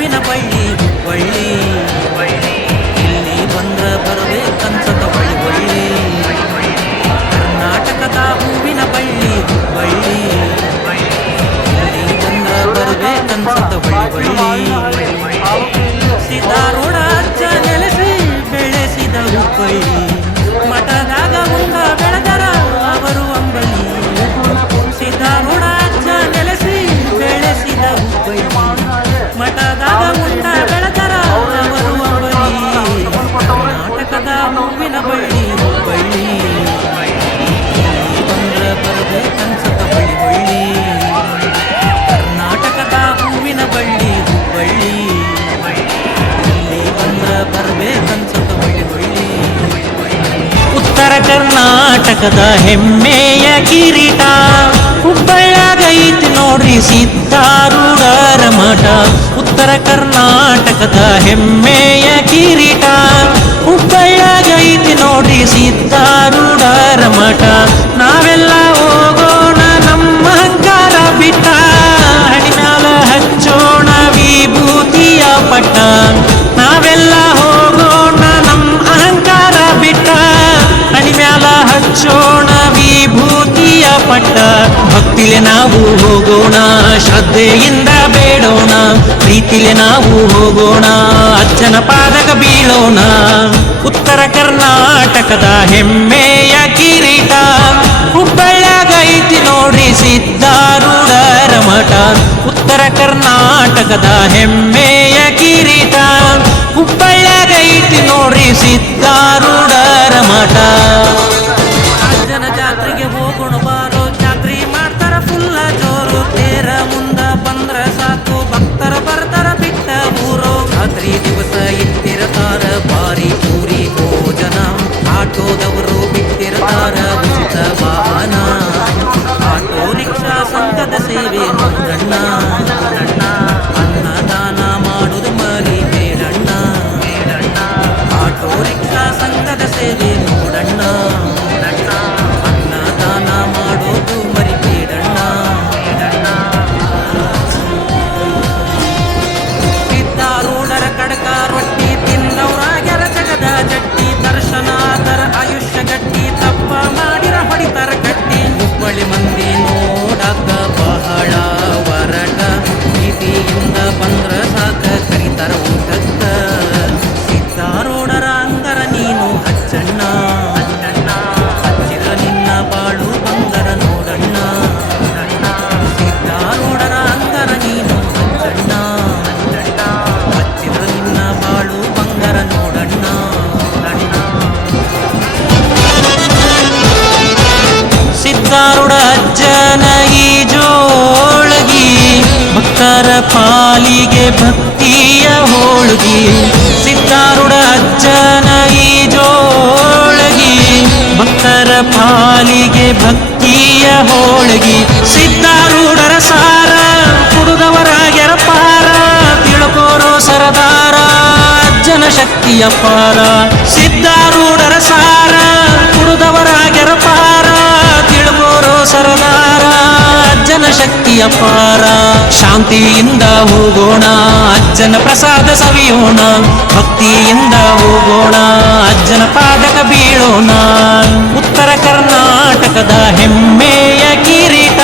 ಹೂವಿನ ಬಳ್ಳಿ ಬಳ್ಳಿ ಇಲ್ಲಿ ಬಂದ್ರ ಬರಬೇಕನ್ಸತ ಬಳ್ಳಿ ಕರ್ನಾಟಕದ ಹೂವಿನ ಬಳ್ಳಿ ಬಳ್ಳಿ ಇಲ್ಲಿ ಬಂದ್ರ ಬರಬೇಕನ್ಸತ ಬಳ್ಳಿ ಸಿದ್ದಾರೂಢ ಅಜ್ಜ ನೆಲೆಸಿ ಬೆಳೆಸಿದ ಹುಬ್ಬಳ್ಳಿ ಮಠದಾಗ ಉಂಡ ಬೆಳೆದರ ಅವರು ಅಂಬಲಿ ಸಿದ್ದಾರೂಢ ಅಜ್ಜ ನೆಲೆಸಿ ಬೆಳೆಸಿದ ಹುಬ್ಬಳ್ಳಿ ಮಠದಾಗ ಉಂಡ ಬೆಳೆದರ ಅವರು ಅಂಬಲಿ ಕರ್ನಾಟಕದ ಹೂವಿನ ಬಳ್ಳಿ ಬಳ್ಳಿ ಬಂದ್ರ ಬರಬೇಕನ್ಸತ ಬಳ್ಳಿ ಕರ್ನಾಟಕದ ಹೂವಿನ ಬಳ್ಳಿ ಹುಬ್ಬಳ್ಳಿ ಇಲ್ಲಿ ಬಂದ್ರ ಬರಬೇಕನ್ಸತ ಬಳ್ಳಿ ಉತ್ತರ ಕರ್ನಾಟಕದ ಹೆಮ್ಮೆಯ ಕಿರೀಟ ಹುಬ್ಬಳ್ಳಿಯಾಗೈತಿ ನೋಡ್ರಿ ಸಿದ್ದಾರೂಢರ ಮಠ ಉತ್ತರ ಕರ್ನಾಟಕದ ಹೆಮ್ಮೆಯ ಕಿರೀಟ ಹುಬ್ಬಳ್ಳಿಯಾಗೈತಿ ನೋಡ್ರಿ ಸಿದ್ದಾರೂಢರ ಮಠ ನಾವೆಲ್ಲ ಹೋಗೋಣ ನಮ್ಮ ಅಹಂಕಾರ ಬಿಟ್ಟ ಹಣಿಮ್ಯಾಲ ಹಚ್ಚೋಣ ವಿಭೂತಿಯ ಪಟ್ಟ ನಾವೆಲ್ಲ ಹೋಗೋಣ ನಮ್ಮ ಅಹಂಕಾರ ಬಿಟ್ಟ ಹಣಿಮ್ಯಾಲ ಹಚ್ಚೋಣ ವಿಭೂತಿಯ ಪಟ್ಟ ಭಕ್ತಿಲೆ ನಾವು ಹೋಗೋಣ ಶ್ರದ್ಧೆಯಿಂದ ಬೇಡೋಣ ಪ್ರೀತಿಲೆ ನಾವು ಹೋಗೋಣ ಅಜ್ಜನ ಪಾದಕ ಬೀಳೋಣ ಉತ್ತರ ಕರ್ನಾಟಕದ ಹೆಮ್ಮೆಯ ಕಿರೀಟ ಹುಬ್ಬಳ್ಳಿಯಾಗೈತಿ ನೋಡ್ರಿ ಸಿದ್ದಾರೂಢರ ಮಠ ಉತ್ತರ ಕರ್ನಾಟಕದ ಹೆಮ್ಮೆಯ ಕಿರೀಟ ಹುಬ್ಬಳ್ಳಿಯಾಗೈತಿ ನೋಡ್ರಿ ಸಿದ್ದಾರೂಢರ ಮಠ ಅಜ್ಜನ ಜಾತ್ರೆಗೆ ಹೋಗೋಣ ಬಾರೋ ಜಾತ್ರೆ ಮಾಡ್ತಾರ ಫುಲ್ಲ ಜೋರು ತೇರ ಮುಂದ ಬಂದ್ರ ಸಾಕು ಭಕ್ತರ ಬರ್ತಾರ ಬಿಟ್ಟ ಊರು ರಾತ್ರಿ ದಿವಸ ಇಟ್ಟಿರತಾರ ಬಾರಿ ಪೂರಿ ಭೋಜನ ಆಟೋದವರು ಬಿಟ್ಟಿರತಾರ ಉಚಿತ ವಾಹನ ಆಟೋ ರಿಕ್ಷಾ ಸಂಘದ ಸೇವೆ ನೋಡಣ್ಣ ಅನ್ನದಾನ ಮಾಡುದು ಮರಿ ಬೇಡಣ್ಣ ಆಟೋ ರಿಕ್ಷಾ ಸಂಘದ ಸೇವೆ ನೋಡಣ್ಣ ಅನ್ನದಾನ ಮಾಡೋದು ಮರಿ ಬೇಡಣ್ಣ ಸಿದ್ದಾರೂಢರ ಕಡಕ ರೊಟ್ಟಿ ತಿಂದವರಾಗ್ಯಾರ ಜಗದ ಜಟ್ಟಿ ದರ್ಶನಾದರ ಆಯುಷ್ಯ ಗಟ್ಟಿ ತಪ್ಪ ಮಾಡಿರ ಹೊಡಿತಾರ ಕಟ್ಟಿ ಹುಬ್ಬಳ್ಳಿ ಮಂದಿ ನೋಡಕ ಬಹಳ ವರಟ ಪ್ರೀತಿಯಿಂದ ಬಂದ್ರ ಸಾಕ ಕರಿತಾರ ಊಟಕ್ಕ ಸಿದ್ದಾರೂಢರ ಅಂಗರ ನೀನು ಅಜ್ಜಣ್ಣ ಹಚ್ಚಿರ ನಿನ್ನ ಬಾಳು ಬಂದರ ನೋಡಣ್ಣ ಸಿದ್ದಾರೂಢರ ಅಂಗರ ನೀನು ಅಜ್ಜಣ್ಣ ಹಚ್ಚಿರ ನಿನ್ನ ಬಾಳು ಬಂದರ ನೋಡಣ್ಣ ಸಿದ್ದಾರೂಢ ಅಜ್ಜನ ಈ ಜೋಳಗಿ ಭಕ್ತರ ಪಾಲಿಗೆ ಭಕ್ತಿಯ ಹೋಳ್ಗಿ ಸಿದ್ದಾರೂಢ ಅಜ್ಜನ ಈ ಜೋಳಗಿ ಭಕ್ತರ ಪಾಲಿಗೆ ಭಕ್ತಿಯ ಹೋಳ್ಗಿ ಸಿದ್ದಾರೂಢರ ಸಾರ ಕುಡುದವರಾಗ್ಯರ ಪಾರ ತಿಳ್ಕೋರೋ ಸರದಾರ ಅಜ್ಜನ ಶಕ್ತಿಯ ಪಾರ ಸಿದ್ದಾರೂಢರ ಸಾರ ಕುಡುದವರಾಗ್ಯರ ಪಾರ ತಿಳ್ಕೋರೋ ಸರದಾರ ಅಜ್ಜನ ಶಕ್ತಿಯ ಪಾರ ಶಾಂತಿಯಿಂದ ಹೋಗೋಣ ಅಜ್ಜನ ಪ್ರಸಾದ ಸವಿಯೋಣ ಭಕ್ತಿಯಿಂದ ಹೋಗೋಣ ಅಜ್ಜನ ಪಾದಕ ಬೀಳೋಣ ಉತ್ತರ ಕರ್ನಾಟಕದ ಹೆಮ್ಮೆಯ ಕಿರೀಟ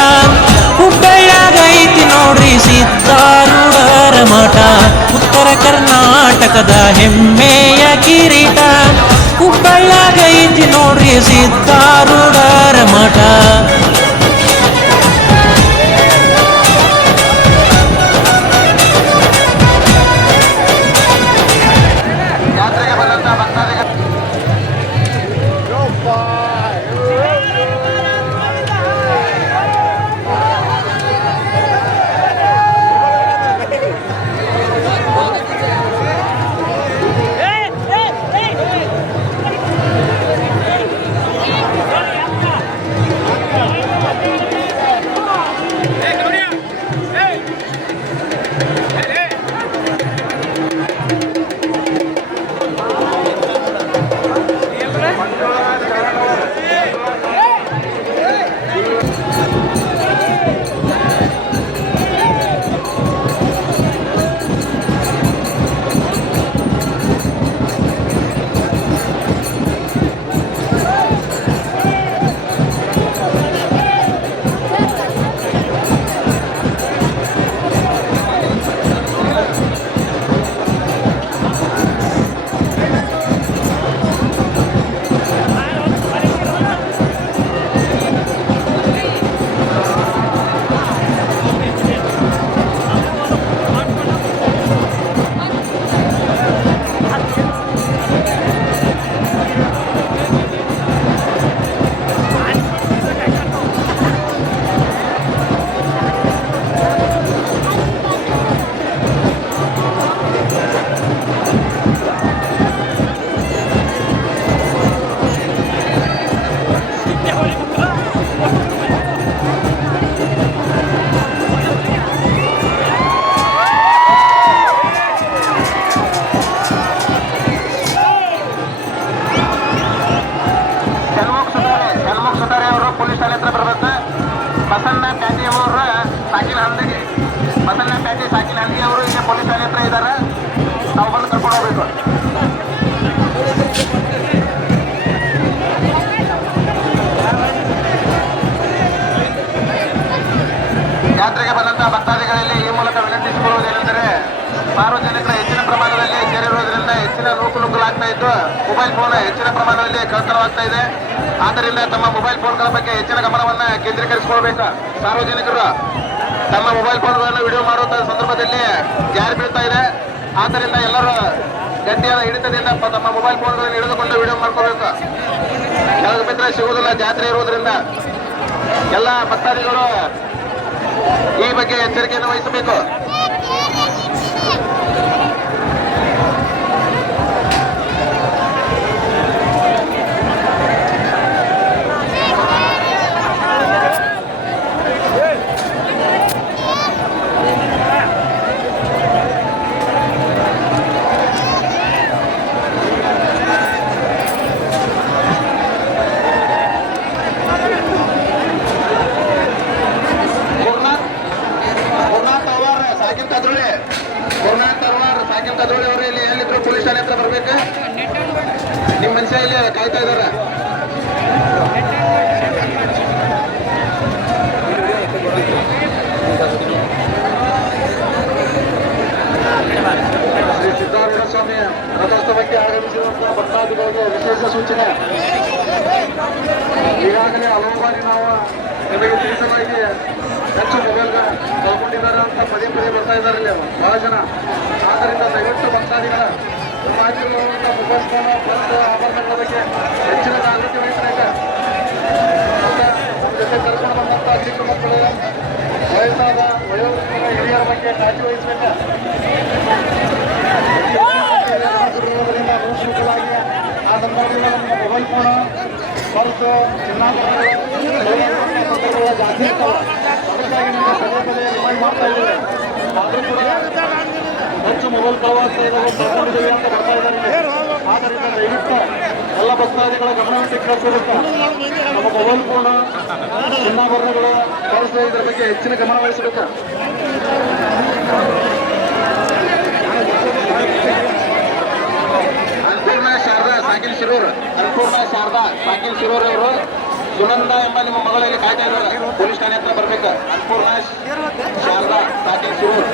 ಹುಬ್ಬಳ್ಳಿಯಾಗೈತಿ ನೋಡ್ರಿ ಸಿದ್ದಾರೂಢರ ಮಠ ಉತ್ತರ ಕರ್ನಾಟಕದ ಹೆಮ್ಮೆಯ ಕಿರೀಟ ಹುಬ್ಬಳ್ಳಿಯಾಗೈತಿ ನೋಡ್ರಿ ಸಿದ್ದಾರೂಢರ ಮಠ ಮೊದಲನೇ ಪ್ಯಾಟಿ ಸಾಕಿನ ಹಳ್ಳಿ ಅವರು ಇಲ್ಲಿ ಪೊಲೀಸ್ ಠಾಣೆ ಹತ್ರ ಇದ್ದಾರೆ. ನಾವು ಬಂದು ಕರ್ಕೊಂಡು ಹೋಗ್ಬೇಕು. ಯಾತ್ರೆಗೆ ಬಂದಂತಹ ಭಕ್ತಾದಿಗಳಲ್ಲಿ ಈ ಮೂಲಕ ವಿನಂತಿಸಿಕೊಳ್ಳುವುದೇನೆಂದರೆ ಸಾರ್ವಜನಿಕರ ಹೆಚ್ಚಿನ ಪ್ರಮಾಣದಲ್ಲಿ ಸೇರಿರುವುದರಿಂದ ಹೆಚ್ಚಿನ ನೂಕುನುಗ್ಗಲಾಗ್ತಾ ಇದ್ದು ಮೊಬೈಲ್ ಫೋನ್ ಹೆಚ್ಚಿನ ಪ್ರಮಾಣದಲ್ಲಿ ಕಳ್ತನವಾಗ್ತಾ ಇದೆ. ಆದ್ದರಿಂದ ತಮ್ಮ ಮೊಬೈಲ್ ಫೋನ್ಗಳ ಬಗ್ಗೆ ಹೆಚ್ಚಿನ ಗಮನವನ್ನು ಕೇಂದ್ರೀಕರಿಸಿಕೊಳ್ಬೇಕು. ಸಾರ್ವಜನಿಕರು ತಮ್ಮ ಮೊಬೈಲ್ ಫೋನ್ಗಳನ್ನು ವಿಡಿಯೋ ಮಾಡುವಂತಹ ಸಂದರ್ಭದಲ್ಲಿ ಜಾರಿ ಬೀಳ್ತಾ ಇದೆ. ಆದ್ದರಿಂದ ಎಲ್ಲರೂ ಗಟ್ಟಿಯಾದ ಹಿಡಿತದಿಂದ ತಮ್ಮ ಮೊಬೈಲ್ ಫೋನ್ಗಳನ್ನು ಹಿಡಿದುಕೊಂಡು ವಿಡಿಯೋ ಮಾಡ್ಕೋಬೇಕು. ಕೆಳಗೆ ಬಿದ್ದರೆ ಸಿಗುವುದಿಲ್ಲ ಜಾತ್ರೆ ಇರುವುದರಿಂದ. ಎಲ್ಲ ಭಕ್ತಾದಿಗಳು ಈ ಬಗ್ಗೆ ಎಚ್ಚರಿಕೆಯನ್ನು ವಹಿಸಬೇಕು. ಕದೋಳಿ ಅವರು ಇಲ್ಲಿ ಎಲ್ಲಿದ್ರು ಪೊಲೀಸ್ ಠಾಣೆ ಹತ್ರ ಬರ್ಬೇಕು. ನಿಮ್ಮ ಮನುಷ್ಯ ಇಲ್ಲಿ ಕಾಯ್ತಾ ಇದಾರ. ಶ್ರೀ ಸಿದ್ದಾರೂಢ ಸ್ವಾಮಿ ರಥೋತ್ಸವಕ್ಕೆ ಆಗಮಿಸಿರುವಂತಹ ಭಕ್ತಾದಿಗಳಿಗೆ ವಿಶೇಷ ಸೂಚನೆ. ಈಗಾಗಲೇ ಹಲವು ಬಾರಿ ನಾವು ನಿಮಗೆ ತಿಳಿಸಲಾಗಿ ಹೆಚ್ಚು ಮೊಬೈಲ್ ತಗೊಂಡಿದ್ದಾರೆ ಅಂತ ಪದೇ ಪದೇ ಬರ್ತಾ ಇದ್ದಾರೆ ಇಲ್ಲಿ ಬಹಳ ಜನ. ಆದ್ದರಿಂದ ದಯವಿಟ್ಟು ಭಕ್ತಾದಿಗಳ ಸಮಾಜದಲ್ಲಿರುವಂತಹ ಮೊಬೈಲ್ ಫೋನ್ ಮತ್ತು ಆಭರಣಗಳ ಬಗ್ಗೆ ಹೆಚ್ಚಿನ ಜಾಗೃತಿ ವಹಿಸಬೇಕು. ನಮ್ಮ ಜೊತೆ ಕರ್ಕೊಂಡು ಬಂದಂತಹ ಚಿಕ್ಕ ಮಕ್ಕಳು ವಯಸ್ಸಾದ ವಯೋವೃದ್ಧರ ಹಿರಿಯರ ಬಗ್ಗೆ ಕಾಳಜಿ ವಹಿಸಬೇಕು. ನೂಕುನುಗ್ಗಲಾಗಿ ಆ ಸಂದರ್ಭದಲ್ಲಿ ನಮ್ಮ ಮೊಬೈಲ್ ಫೋನು ಪರ್ಸು ಚಿನ್ನಾಭರಣಗಳು ಜಾಸ್ತಿ ಇರ್ತಾವೆ. ಅದಕ್ಕಾಗಿ ನಮ್ಮ ಪದೇ ಪದೇ ರಿಮೈಂಡ್ ಮಾಡ್ತಾ ಇದ್ದೇವೆ. ಆದರೂ ಕೂಡ ಹೆಚ್ಚು ಮೊಬೈಲ್ ಕಳವಾಗ್ತಾ ಇದ್ದಾವೆ, ಕಳ್ಕೊಂಡಿದ್ದೇವೆ ಅಂತ ಬರ್ತಾ ಇದ್ದಾರೆ. ಆದ್ದರಿಂದ ದಯವಿಟ್ಟು ಎಲ್ಲ ಭಕ್ತಾದಿಗಳ ಗಮನವನ್ನು ಕೇಳಿಸಬೇಕು. ನಮ್ಮ ಮೊಬೈಲ್ ಫೋನು ಚಿನ್ನಾಭರಣಗಳು ಪರ್ಸು ಇದರ ಬಗ್ಗೆ ಹೆಚ್ಚಿನ ಗಮನ ವಹಿಸಬೇಕು. ಅನ್ನಪೂರ್ಣ ಶಾರದಾ ಸಾಕಿಲ್ ಶಿರೂರ್ ಅವರು ಸುನಂದ ಎಂಬ ನಿಮ್ಮ ಮಗಳಲ್ಲಿ ಕಾಯ್ತಾ ಇದ್ದಾರೆ. ಪೊಲೀಸ್ ಠಾಣೆ ಹತ್ರ ಬರ್ಬೇಕು. ಅನ್ನಪೂರ್ಣ ಶಾರದಾ ಸಾಕಿಲ್ ಶಿರೂರ್